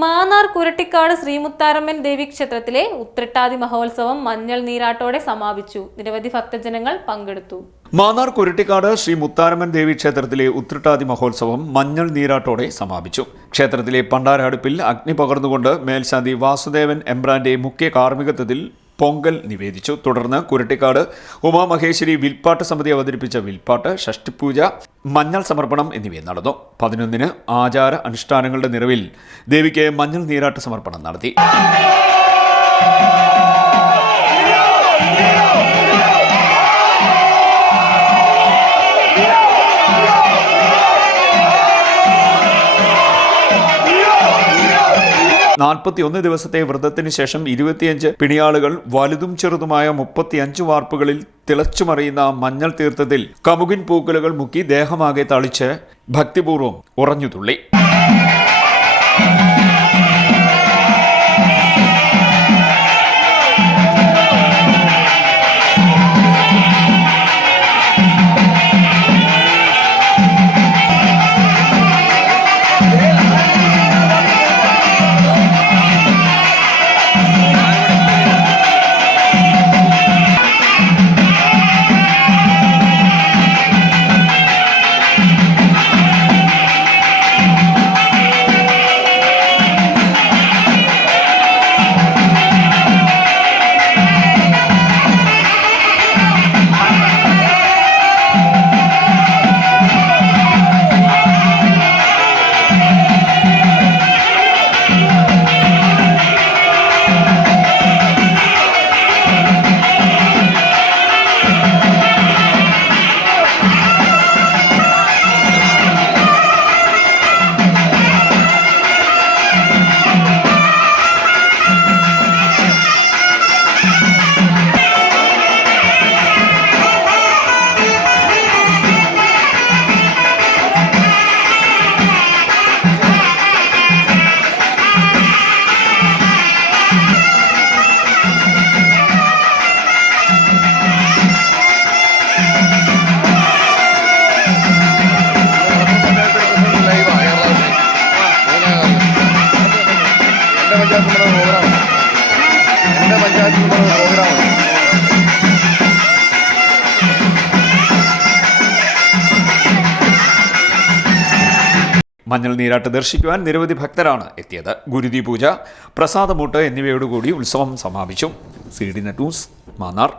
മാന്നാർ കുരട്ടിക്കാട് ശ്രീമുത്താരമ്മൻ ദേവി ക്ഷേത്രത്തിലെ ഉത്രട്ടാതി മഹോത്സവം മഞ്ഞൾ നീരാട്ടോടെ സമാപിച്ചു. നിരവധി ഭക്തജനങ്ങൾ പങ്കെടുത്തു. മാന്നാർ കുരട്ടിക്കാട് ശ്രീ മുത്താരമ്മൻ ദേവി ക്ഷേത്രത്തിലെ ഉത്രട്ടാതി മഹോത്സവം മഞ്ഞൾ നീരാട്ടോടെ സമാപിച്ചു. ക്ഷേത്രത്തിലെ പണ്ടാരടുപ്പിൽ അഗ്നി പകർന്നുകൊണ്ട് മേൽശാന്തി വാസുദേവൻ എംബ്രാന്റെ മുഖ്യ കാർമ്മികത്വത്തിൽ പൊങ്കൽ നിവേദിച്ചു. തുടർന്ന് കുരട്ടിക്കാട് ഉമാമഹേശ്വരി വിൽപ്പാട്ട് സമിതി അവതരിപ്പിച്ച വിൽപ്പാട്ട്, ഷഷ്ടിപൂജ, മഞ്ഞൾ സമർപ്പണം എന്നിവ നടന്നു. 11 ആചാര അനുഷ്ഠാനങ്ങളുടെ നിറവിൽ ദേവിക്ക് മഞ്ഞൾ നീരാട്ട് സമർപ്പണം നടത്തി. 41 ദിവസത്തെ വ്രതത്തിന് ശേഷം 25 പിണിയാളുകൾ വലുതും ചെറുതുമായ 35 വാർപ്പുകളിൽ തിളച്ചുമറിയുന്ന മഞ്ഞൾ തീർത്ഥത്തിൽ കമുകിൻ പൂക്കുലകൾ മുക്കി ദേഹമാകെ തളിച്ച് ഭക്തിപൂർവ്വം ഉറഞ്ഞുതുള്ളി. മഞ്ഞൾ നീരാട്ട് ദർശിക്കുവാൻ നിരവധി ഭക്തരാണ് എത്തിയത്. ഗുരുതി പൂജ, പ്രസാദമൂട്ട് എന്നിവയോടുകൂടി ഉത്സവം സമാപിച്ചു. CDNet news, Mannar.